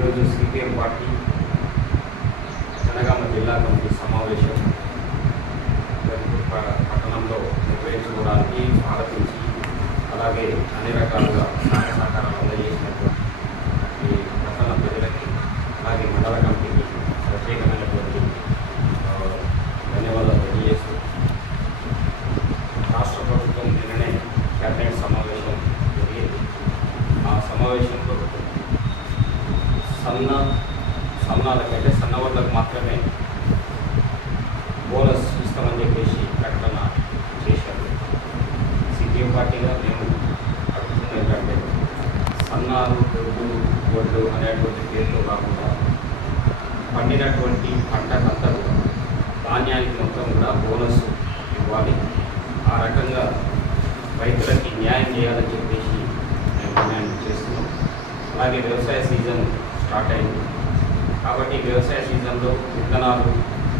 ఈరోజు CPM party Janagama జిల్లా committee సమావేశం పట్టణంలో నిర్వహించుకోవడానికి ఆలోచించి అలాగే అన్ని రకాలుగా సహాయ సహకారాలు అందజేసినటువంటి పట్టణ ప్రజలకి అలాగే మండల కమిటీకి ప్రత్యేకమైన అంటే సన్నవాళ్ళకు మాత్రమే బోనస్ ఇస్తామని చెప్పేసి ప్రకటన చేశారు. సిపిఎం పార్టీగా మేము అడుగుతున్న ఏంటంటే సన్నాలు దొరుకులు వడ్లు అనేటువంటి పేర్లు కాకుండా పండినటువంటి పంటకంతా కూడా ధాన్యానికి మొత్తం కూడా బోనస్ ఇవ్వాలి. ఆ రకంగా రైతులకి న్యాయం చేయాలని చెప్పేసి మేము డిమాండ్ చేస్తున్నాం. అలాగే వ్యవసాయ సీజన్ స్టార్ట్ అయింది. కాబట్టి వ్యవసాయ సీజన్లో విత్తనాలు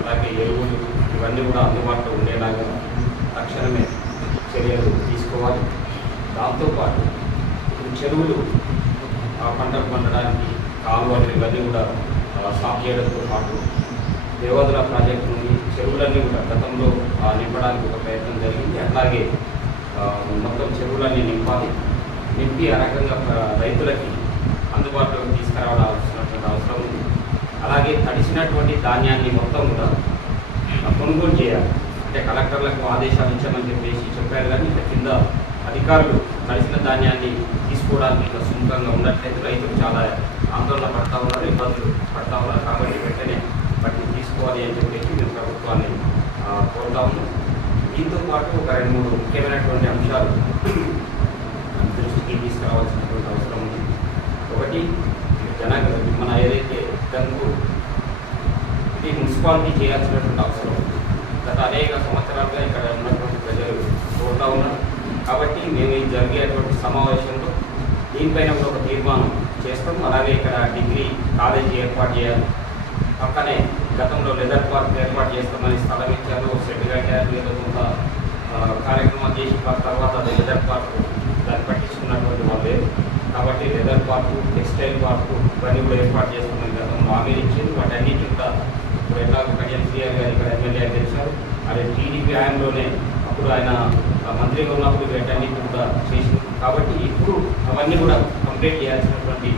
అలాగే ఎరువులు ఇవన్నీ కూడా అందుబాటులో ఉండేలాగా తక్షణమే చర్యలు తీసుకోవాలి. దాంతోపాటు చెరువులు ఆ పంటలు పండడానికి కాలువలు ఇవన్నీ కూడా ఆ, సాగు చేయడంతో పాటు దేవాదుల ప్రాజెక్టు నుండి చెరువులన్నీ కూడా గతంలో నింపడానికి ఒక ప్రయత్నం జరిగింది. అట్లాగే మొత్తం చెరువులన్నీ నింపాలి. నింపి ఆ రకంగా రైతులకి అందుబాటులోకి తీసుకురావాల్సినటువంటి అవసరం అలాగే తడిసినటువంటి ధాన్యాన్ని మొత్తం కూడా కొనుగోలు చేయాలి. అంటే కలెక్టర్లకు ఆదేశాలు ఇచ్చామని చెప్పేసి చెప్పారు కానీ ఇక కింద అధికారులు తడిసిన ధాన్యాన్ని తీసుకోవడానికి ఇంకా సుముఖంగా ఉన్నట్లయితే రైతులు చాలా ఆందోళన పడతా ఉన్నారు ఇబ్బందులు పడతా ఉన్నారు కాబట్టి వెంటనే వాటిని తీసుకోవాలి అని చెప్పేసి మేము ప్రభుత్వాన్ని కోరుతా ఉన్నాం. దీంతో పాటు ఒక రెండు మూడు ముఖ్యమైనటువంటి అంశాలు దృష్టికి తీసుకురావాల్సినటువంటి అవసరం ఉంది. ఒకటి జన మన ఏదైతే గంగు ఇది మున్సిపాలిటీ చేయాల్సినటువంటి అవసరం. గత అనేక సంవత్సరాలుగా ఇక్కడ ఉన్నటువంటి ప్రజలు కోరుతా ఉన్నారు. కాబట్టి మేము ఈ జరిగేటువంటి సమావేశంలో దీనిపైన కూడా ఒక తీర్మానం చేస్తాం. అలాగే ఇక్కడ డిగ్రీ కాలేజీ ఏర్పాటు చేయాలి. పక్కనే గతంలో లెదర్ పార్క్ ఏర్పాటు చేస్తామని స్థలం ఇచ్చారు. ఒక షెడ్ కట్టారు. ఏదో కొంత ఆ, చేసి తర్వాత లెదర్ పార్క్ దాన్ని పట్టించుకున్నటువంటి వాళ్ళు లేదు కాబట్టి లెదర్ పార్కు టెక్స్టైల్ పార్కు ఇవన్నీ కూడా ఏర్పాటు చేస్తామని గతంలో హామీ ఇచ్చింది వాటన్నిటి కూడా ఇప్పుడు ఎట్లా కళ్యాణ్ గారు ఇక్కడ ఎమ్మెల్యే గెలిచారు అదే టీడీపీ హయాంలోనే అప్పుడు ఆయన మంత్రిగా ఉన్నప్పుడు వీటన్నిటి కూడా చేసింది కాబట్టి ఇప్పుడు అవన్నీ కూడా కంప్లీట్ చేయాల్సినటువంటి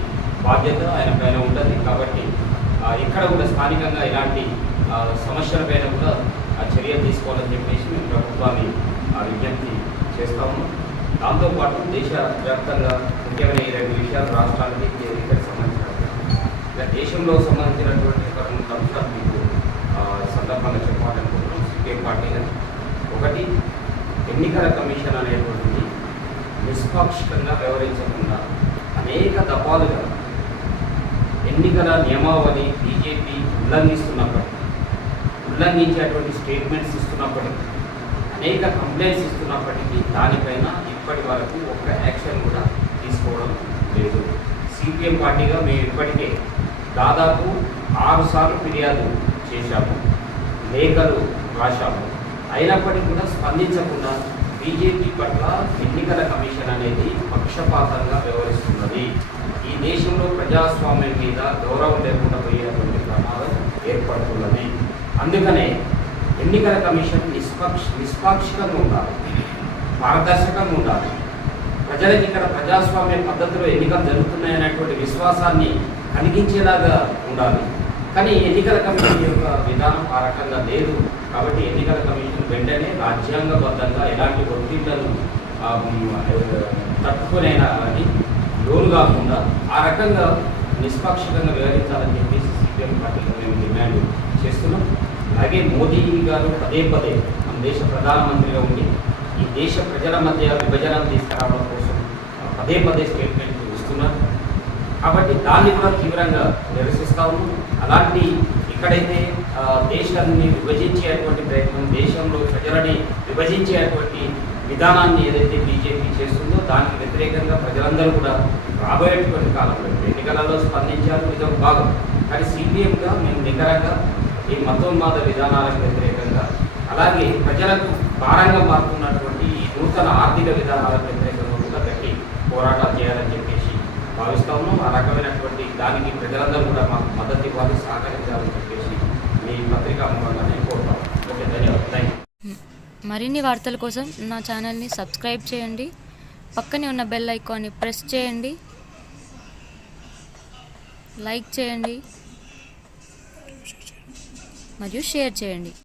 బాధ్యత ఆయన పైన ఉంటుంది. కాబట్టి ఇక్కడ కూడా స్థానికంగా ఇలాంటి సమస్యల పైన కూడా ఆ చర్యలు తీసుకోవాలని చెప్పేసి మేము ప్రభుత్వాన్ని ఆ, విజ్ఞప్తి చేస్తాము దాంతోపాటు దేశ వ్యాప్తంగా ముఖ్యమైన ఈ రెండు విషయాలు రాష్ట్రానికి ఇక్కడ సంబంధించిన దేశంలో సంబంధించినటువంటి ఒక అంశాలు మీకు సందర్భంగా చెప్పాలనుకుంటున్నాం. పార్టీ పార్టీగా ఒకటి ఎన్నికల కమిషన్ అనేటువంటిది నిష్పాక్షికంగా వ్యవహరించకుండా అనేక దఫాలుగా ఎన్నికల నియమావళి బీజేపీ ఉల్లంఘిస్తున్నప్పటికీ ఉల్లంఘించేటువంటి స్టేట్మెంట్స్ ఇస్తున్నప్పటికీ అనేక కంప్లైంట్స్ ఇస్తున్నప్పటికీ దానిపైన ఇప్పటి వరకు ఒక యాక్షన్ కూడా తీసుకోవడం లేదు. సిపిఎం పార్టీగా మేము ఇప్పటికే దాదాపు ఆరు సార్లు ఫిర్యాదు చేశాము. లేఖలు రాశాము. అయినప్పటికీ కూడా స్పందించకుండా బీజేపీ పట్ల ఎన్నికల కమిషన్ అనేది పక్షపాతంగా వ్యవహరిస్తున్నది. ఈ దేశంలో ప్రజాస్వామ్యం మీద గౌరవం లేకుండా పోయేటువంటి ప్రమాదం ఏర్పడుతున్నది. అందుకనే ఎన్నికల కమిషన్ నిష్పక్ష నిష్పాక్షికంగా ఉండాలి. పారదర్శకంగా ఉండాలి. ప్రజలకు ఇక్కడ ప్రజాస్వామ్య పద్ధతిలో ఎన్నికలు జరుగుతున్నాయనేటువంటి విశ్వాసాన్ని కలిగించేలాగా ఉండాలి. కానీ ఎన్నికల కమిషన్ యొక్క విధానం ఆ రకంగా లేదు. కాబట్టి ఎన్నికల కమిషన్ వెంటనే రాజ్యాంగబద్ధంగా ఎలాంటి ఒత్తిళ్ళను తట్టుకునేనా అని లోను కాకుండా ఆ రకంగా నిష్పాక్షికంగా వ్యవహరించాలని చెప్పేసి సిపిఎం పార్టీలో మేము డిమాండ్ చేస్తున్నాం. అలాగే మోదీ గారు పదే పదే మన దేశ ప్రధానమంత్రిగా ఉండి ఈ దేశ ప్రజల మధ్య విభజన తీసుకురావడం కోసం పదే పదే స్టేట్మెంట్ ఇస్తున్నారు కాబట్టి దాన్ని కూడా తీవ్రంగా నిరసిస్తాము. అలాంటి ఎక్కడైతే దేశాన్ని విభజించేటువంటి ప్రయత్నం దేశంలో ప్రజలని విభజించేటువంటి విధానాన్ని ఏదైతే బీజేపీ చేస్తుందో దానికి వ్యతిరేకంగా ప్రజలందరూ కూడా రాబోయేటువంటి కాలంలో ఎన్నికలలో స్పందించారు. ఇది ఒక భాగం. కానీ సిపిఎంగా మేము నికరంగా ఈ మతోన్మాద విధానాలకు వ్యతిరేకంగా అలాగే ప్రజలకు భారంగా మారుతున్నటువంటి ఈ నూతన ఆర్థిక విధానాలకు పోరాటాలు చేయాలని చెప్పేసి భావిస్తాము ఆ రకమైనటువంటి దానికి ప్రజలందరూ కూడా మాకు మద్దతు ఇవ్వాలి సహకరించాలని చెప్పేసి మీ పత్రికా మూలంగా నేను కోరుతాం. ఓకే ధన్యవాదాలు. థ్యాంక్ యూ మరిన్ని వార్తల కోసం నా ఛానల్ని సబ్స్క్రైబ్ చేయండి. పక్కనే ఉన్న బెల్ ఐకాన్ని ప్రెస్ చేయండి. లైక్ చేయండి. మరియు షేర్ చేయండి.